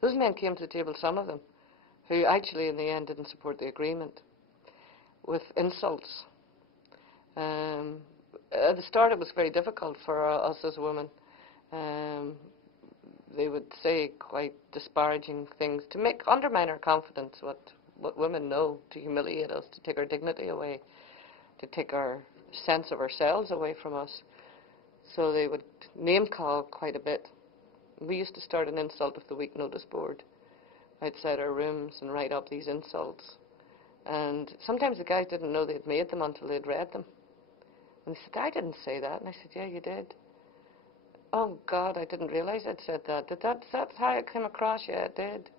Those men came to the table, some of them, who actually in the end didn't support the agreement, with insults. At the start it was very difficult for us as women. They would say quite disparaging things to undermine our confidence, what women know, to humiliate us, to take our dignity away, to take our sense of ourselves away from us. So they would name call quite a bit. We used to start an insult of the week notice board outside our rooms and write up these insults. And sometimes the guys didn't know they'd made them until they'd read them. And they said, I didn't say that. And I said, yeah, you did. Oh, God, I didn't realize I'd said that. Is that how it came across? Yeah, it did.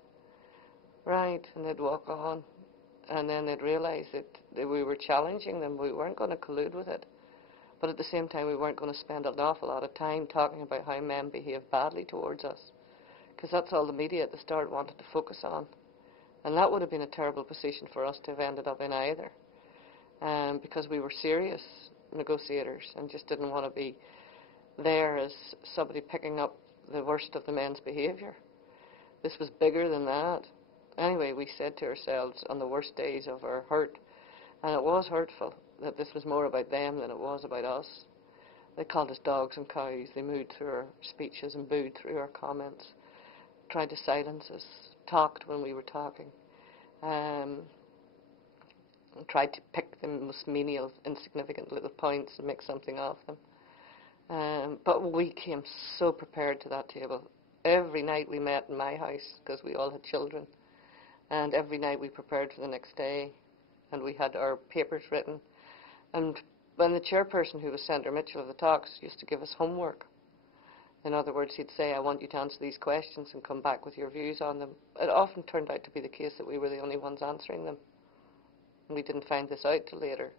Right. And they'd walk on. And then they'd realize that we were challenging them. We weren't going to collude with it. But at the same time, we weren't going to spend an awful lot of time talking about how men behave badly towards us. Because that's all the media at the start wanted to focus on. And that would have been a terrible position for us to have ended up in either. Because we were serious negotiators and just didn't want to be there as somebody picking up the worst of the men's behaviour. This was bigger than that. Anyway, we said to ourselves on the worst days of our hurt, and it was hurtful, that this was more about them than it was about us. They called us dogs and cows. They mooed through our speeches and booed through our comments, tried to silence us, talked when we were talking, tried to pick the most menial, insignificant little points and make something of them. But we came so prepared to that table. Every night we met in my house, because we all had children, and every night we prepared for the next day, and we had our papers written. And when the chairperson, who was Senator Mitchell of the talks, used to give us homework, in other words, he'd say, I want you to answer these questions and come back with your views on them. It often turned out to be the case that we were the only ones answering them. And we didn't find this out till later,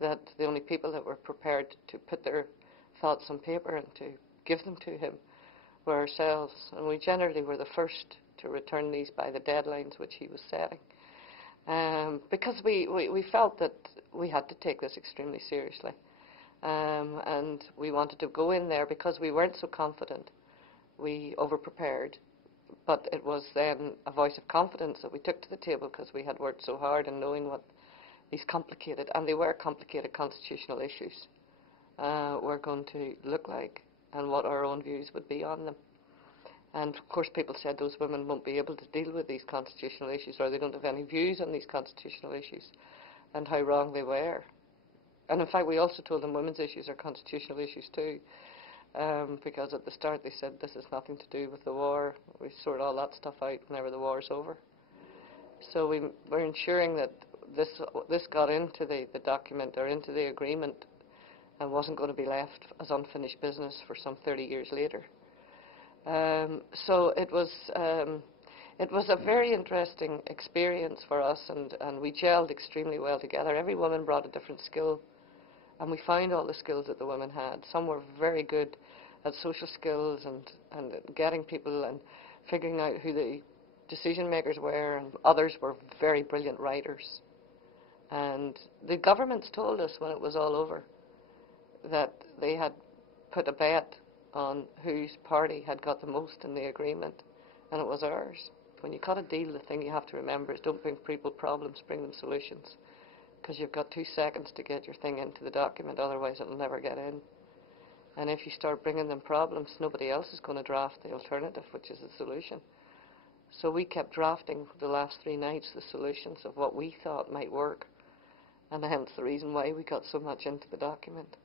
that the only people that were prepared to put their thoughts on paper and to give them to him were ourselves. And we generally were the first to return these by the deadlines which he was setting. Because we felt that we had to take this extremely seriously. And we wanted to go in there because we weren't so confident. We over-prepared. But it was then a voice of confidence that we took to the table because we had worked so hard in knowing what these complicated, and they were complicated constitutional issues, were going to look like, and what our own views would be on them. And of course people said those women won't be able to deal with these constitutional issues, or they don't have any views on these constitutional issues, and how wrong they were. And in fact we also told them women's issues are constitutional issues too, because at the start they said this has nothing to do with the war. We sort all that stuff out whenever the war's over. So we were ensuring that this got into the document, or into the agreement, and wasn't going to be left as unfinished business for some 30 years later. So it was a very interesting experience for us, and we gelled extremely well together. Every woman brought a different skill, and we found all the skills that the women had. Some were very good at social skills and getting people and figuring out who the decision makers were, and others were very brilliant writers. And the governments told us when it was all over that they had put a bet on whose party had got the most in the agreement, and it was ours. When you cut a deal, the thing you have to remember is don't bring people problems, bring them solutions, because you've got 2 seconds to get your thing into the document, otherwise it'll never get in. And if you start bringing them problems, nobody else is going to draft the alternative, which is the solution. So we kept drafting for the last 3 nights the solutions of what we thought might work, and hence the reason why we got so much into the document.